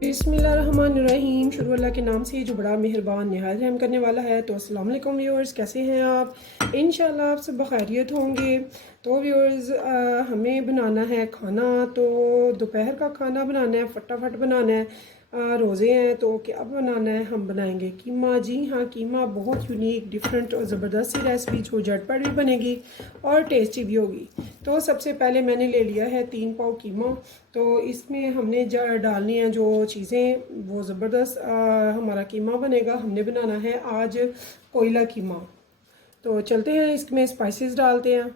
बिस्मिल्लाहिर्रहमानिर्रहीम। शुरू अल्लाह के नाम से जो बड़ा मेहरबान निहायत रहम करने वाला है। तो अस्सलाम वालेकुम व्यूअर्स, कैसे हैं आप? इंशाल्लाह आप सब बखैरियत होंगे। तो व्यूअर्स, हमें बनाना है खाना। तो दोपहर का खाना बनाना है, फटाफट बनाना है। रोज़े हैं तो क्या बनाना है? हम बनाएंगे कीमा। जी हाँ, कीमा बहुत यूनिक, डिफरेंट और ज़बरदस्त सी रेसिपी जो झटपट भी बनेगी और टेस्टी भी होगी। तो सबसे पहले मैंने ले लिया है 3 पाव कीमा। तो इसमें हमने डालनी है जो चीज़ें, वो ज़बरदस्त हमारा कीमा बनेगा। हमने बनाना है आज कोयला कीमा। तो चलते हैं, इसमें स्पाइसेस डालते हैं।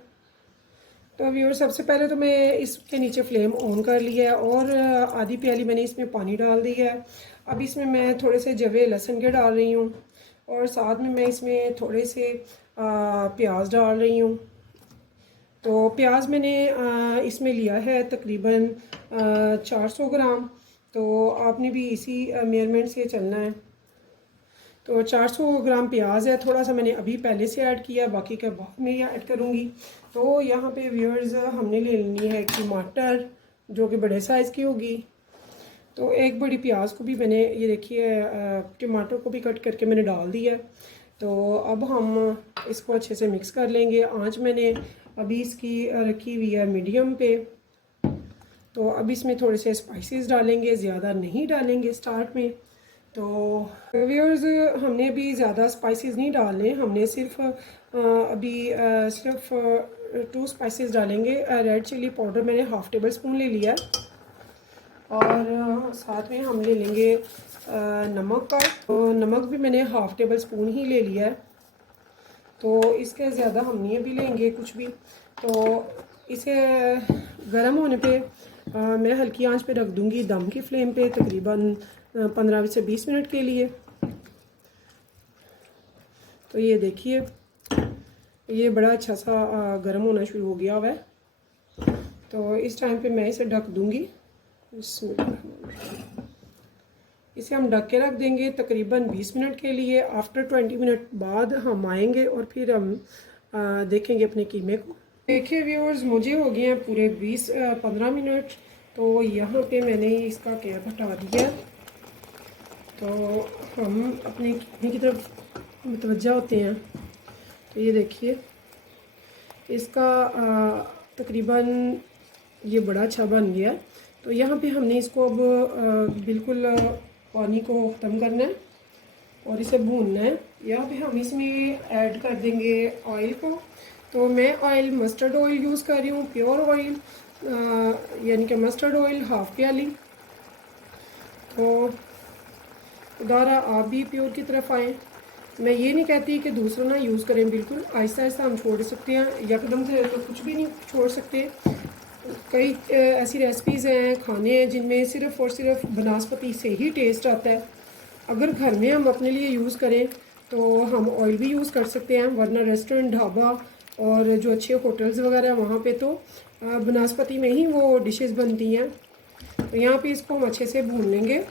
तो व्यूअर, सबसे पहले तो मैं इसके नीचे फ्लेम ऑन कर लिया है और आधी प्याली मैंने इसमें पानी डाल दिया है। अब इसमें मैं थोड़े से जवे लहसुन के डाल रही हूँ और साथ में मैं इसमें थोड़े से प्याज डाल रही हूँ। तो प्याज मैंने इसमें लिया है तकरीबन 400 ग्राम। तो आपने भी इसी मेजरमेंट से चलना है। तो 400 ग्राम प्याज है, थोड़ा सा मैंने अभी पहले से ऐड किया, बाकी का बाद में ही ऐड करूँगी। तो यहाँ पे व्यूअर्स, हमने ले लेनी है टमाटर जो कि बड़े साइज़ की होगी। तो एक बड़ी प्याज को भी मैंने, ये देखिए, टमाटर को भी कट करके मैंने डाल दिया। तो अब हम इसको अच्छे से मिक्स कर लेंगे। आंच मैंने अभी इसकी रखी हुई है मीडियम पे। तो अब इसमें थोड़े से स्पाइसेस डालेंगे, ज़्यादा नहीं डालेंगे स्टार्ट में। तो व्यूअर्स, हमने भी ज़्यादा स्पाइसेस नहीं डालने, हमने सिर्फ अभी सिर्फ 2 स्पाइसेस डालेंगे। रेड चिली पाउडर मैंने हाफ़ टेबल स्पून ले लिया और साथ में हम ले लेंगे नमक का। तो नमक भी मैंने हाफ़ टेबल स्पून ही ले लिया है। तो इसके ज़्यादा हम नहीं अभी लेंगे कुछ भी। तो इसे गर्म होने पे मैं हल्की आंच पे रख दूँगी, दम की फ्लेम पे, तकरीबन 15 से 20 मिनट के लिए। तो ये देखिए, ये बड़ा अच्छा सा गर्म होना शुरू हो गया हुआ है। तो इस टाइम पे मैं इसे ढक दूँगी। इसे हम ढक के रख देंगे तकरीबन 20 मिनट के लिए। आफ्टर 20 मिनट बाद हम आएंगे और फिर हम देखेंगे अपने कीमे को। देखिए व्यूअर्स, मुझे हो गए हैं पूरे 15 मिनट। तो यहाँ पे मैंने इसका कैप हटा दिया। तो हम अपने कीमे की तरफ मुतवज्जा होते हैं। तो ये देखिए, इसका तकरीबन ये बड़ा अच्छा बन गया। तो यहाँ पे हमने इसको अब बिल्कुल पानी को ख़त्म करना है और इसे भूनना है। यहाँ पे हम इसमें ऐड कर देंगे ऑयल को। तो मैं ऑयल मस्टर्ड ऑयल यूज़ कर रही हूँ, प्योर ऑयल, यानी कि मस्टर्ड ऑयल हाफ़ प्याली। तो दोबारा आप भी प्योर की तरफ आएँ। मैं ये नहीं कहती कि दूसरा ना यूज़ करें, बिल्कुल आहिस्ता आहिस्ता हम छोड़ सकते हैं, यकदम से तो कुछ भी नहीं छोड़ सकते। कई ऐसी रेसिपीज़ हैं, खाने हैं जिनमें सिर्फ़ और सिर्फ बनस्पति से ही टेस्ट आता है। अगर घर में हम अपने लिए यूज़ करें तो हम ऑयल भी यूज़ कर सकते हैं, वरना रेस्टोरेंट, ढाबा और जो अच्छे होटल्स वगैरह हैं वहाँ पे तो बनस्पति में ही वो डिशेस बनती हैं। तो यहाँ पे इसको हम अच्छे से भून लेंगे।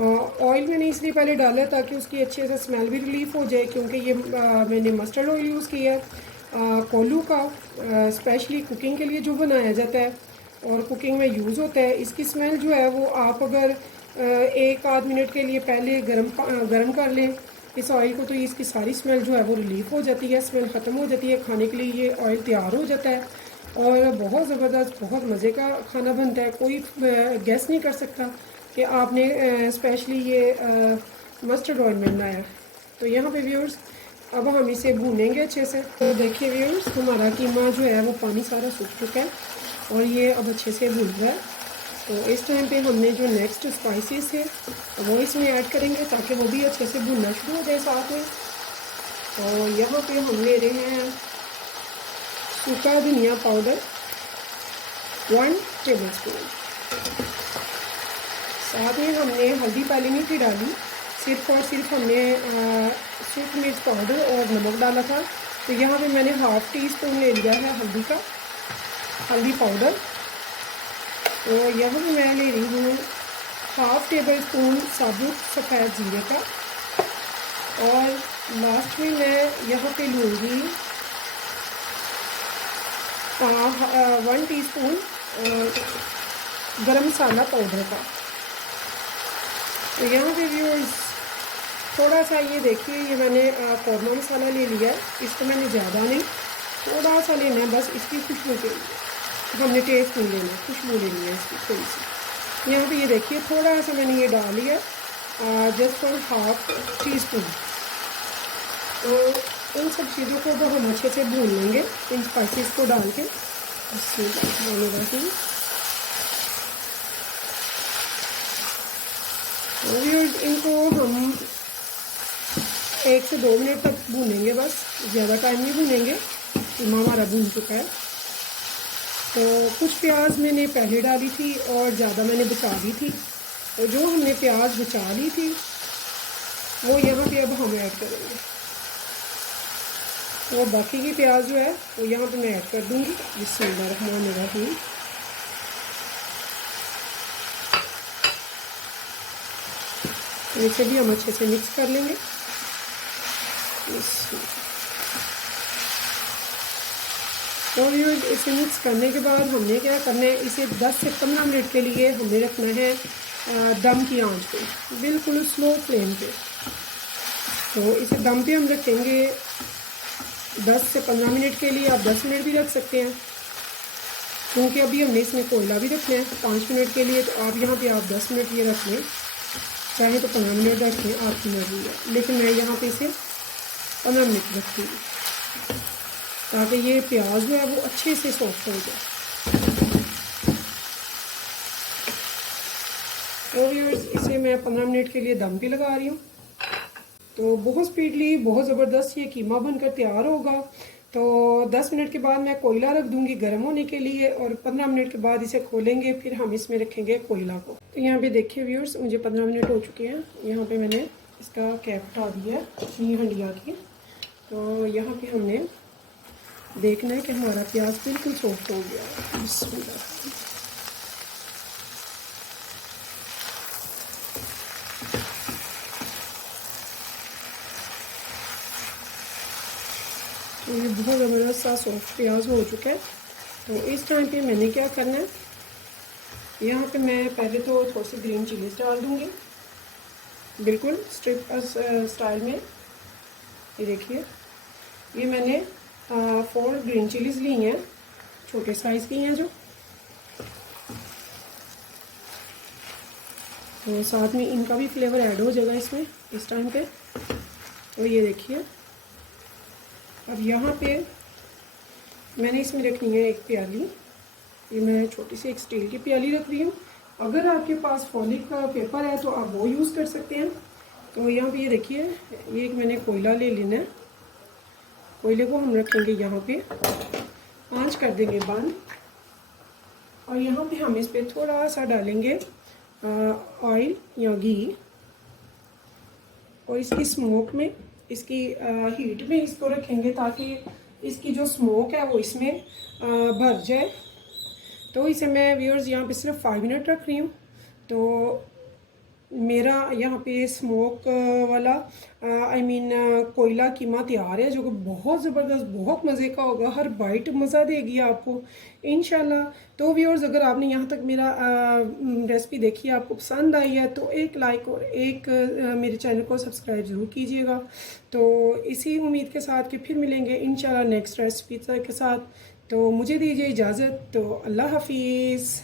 ऑयल मैंने इसलिए पहले डाला ताकि उसकी अच्छे से स्मेल भी रिलीफ हो जाए, क्योंकि ये मैंने मस्टर्ड ऑयल यूज़ किया है कोलू का, स्पेशली कुकिंग के लिए जो बनाया जाता है और कुकिंग में यूज़ होता है। इसकी स्मेल जो है वो आप अगर 1 आध मिनट के लिए पहले गरम कर लें इस ऑयल को, तो इसकी सारी स्मेल जो है वो रिलीफ हो जाती है, स्मेल ख़त्म हो जाती है। खाने के लिए ये ऑयल तैयार हो जाता है और बहुत ज़बरदस्त, बहुत मज़े का खाना बनता है। कोई गेस नहीं कर सकता कि आपने स्पेशली ये मस्टर्ड ऑयल में बनाया। तो यहाँ पे व्यूअर्स, अब हम इसे भूनेंगे अच्छे से। तो देखिए व्यूअर्स, हमारा कीमा जो है वो पानी सारा सूख चुका है और ये अब अच्छे से भून रहा है। तो इस टाइम पे हमने जो नेक्स्ट स्पाइसेस है वो इसमें ऐड करेंगे ताकि वो भी अच्छे से भूनना शुरू हो जाए साथ में। तो यहाँ पे हम ले रहे हैं सूखा धनिया पाउडर 1 टेबल स्पून। साथ में हमने हल्दी पहले नहीं थी डाली, सिर्फ और सिर्फ हमने सूखी मिर्च पाउडर और नमक डाला था। तो यहाँ पे मैंने हाफ़ टी स्पून ले लिया है हल्दी पाउडर। तो यहाँ पे मैं ले रही हूँ हाफ़ टेबल स्पून साबुत सफ़ेद ज़ीरे का। और लास्ट में मैं यहाँ पे लूँगी 1 टीस्पून गरम मसाला पाउडर का। तो यहाँ पे व्यूअर्स थोड़ा सा ये देखिए, ये मैंने कौरमा मसाला ले लिया है। इसको मैंने ज़्यादा नहीं, थोड़ा सा लेना है बस इसकी खुशबू के लिए। हमने टेस्ट नहीं लेना, खुशबू लेनी है इसकी थोड़ी सी। यहाँ पे ये देखिए थोड़ा सा मैंने ये डाल लिया, just for half tea spoon. तो इन सब चीज़ों को तो हम अच्छे से भून लेंगे इन स्पाइसेस को डाल के। इनको हम 1 से 2 मिनट तक भूनेंगे, बस ज़्यादा टाइम नहीं भूनेंगे। कीमा हमारा भून चुका है। तो कुछ प्याज मैंने पहले डाली थी और ज़्यादा मैंने बचा दी थी। तो जो हमने प्याज बचा ली थी वो यहाँ पे अब हम ऐड करेंगे। तो बाकी की प्याज जो है वो यहाँ पे मैं ऐड कर दूँगी। बिस्मिल्लाहिर्रहमानिर्रहीम। इसे भी हम अच्छे से मिक्स कर लेंगे। तो इसे मिक्स करने के बाद हमने क्या करना है, इसे 10 से 15 मिनट के लिए हमें रखना है दम की आंच पे, बिल्कुल स्लो फ्लेम पे। तो इसे दम पे हम रखेंगे 10 से 15 मिनट के लिए। आप 10 मिनट भी रख सकते हैं, क्योंकि अभी हमने इसमें कोयला भी रखना है 5 मिनट के लिए। तो आप यहाँ पे आप 10 मिनट ये रख लें, चाहे तो 15 मिनट रखें, आपकी मर्जी है। लेकिन मैं यहाँ पे इसे 15 मिनट रखूँगी ताकि ये प्याज जो है वो अच्छे से सॉफ्ट हो जाए। तो इसे मैं 15 मिनट के लिए दम पे लगा रही हूँ। तो बहुत स्पीडली, बहुत ज़बरदस्त ये कीमा बनकर तैयार होगा। तो 10 मिनट के बाद मैं कोयला रख दूँगी गर्म होने के लिए, और 15 मिनट के बाद इसे खोलेंगे, फिर हम इसमें रखेंगे कोयला को। तो यहाँ पे देखिए व्यूअर्स, मुझे 15 मिनट हो चुके हैं। यहाँ पे मैंने इसका कैप हटा दिया है हंडिया की। तो यहाँ पे हमने देखना है कि हमारा प्याज बिल्कुल सॉफ्ट हो गया है। बिस्मिल्लाह। तो ये बहुत ज़बरदस्त सा सॉफ्ट प्याज हो चुका है। तो इस टाइम पे मैंने क्या करना है, यहाँ पे मैं पहले तो थोड़ी सी ग्रीन चिलीज डाल दूँगी, बिल्कुल स्ट्रिप स्टाइल में। ये देखिए, ये मैंने 4 ग्रीन चिलीज ली हैं, छोटे साइज़ की हैं जो। तो साथ में इनका भी फ्लेवर ऐड हो जाएगा इसमें इस टाइम पे। तो ये देखिए, अब यहाँ पे मैंने इसमें रखनी है एक प्याली। ये मैं छोटी सी एक स्टील की प्याली रख रही हूँ। अगर आपके पास फॉलिक का पेपर है तो आप वो यूज़ कर सकते हैं। तो यहाँ पे ये देखिए, ये एक मैंने कोयला ले लेना है। कोयले को हम रखेंगे यहाँ पे, आंच कर देंगे बंद, और यहाँ पे हम इस पे थोड़ा सा डालेंगे ऑयल या घी, और इसकी स्मोक में, इसकी हीट में इसको रखेंगे ताकि इसकी जो स्मोक है वो इसमें भर जाए। तो इसे मैं व्यूअर्स यहाँ पे सिर्फ 5 मिनट रख रही हूँ। तो मेरा यहाँ पे स्मोक वाला कोयला कीमा तैयार है, जो कि बहुत ज़बरदस्त, बहुत मज़े का होगा। हर बाइट मज़ा देगी आपको इंशाल्लाह। तो व्यूअर्स, अगर आपने यहाँ तक मेरा रेसिपी देखी, आपको पसंद आई है, तो एक लाइक और एक मेरे चैनल को सब्सक्राइब ज़रूर कीजिएगा। तो इसी उम्मीद के साथ कि फिर मिलेंगे इंशाल्लाह नेक्स्ट रेसिपी के साथ। तो मुझे दीजिए इजाज़त। तो अल्लाह हाफिज़।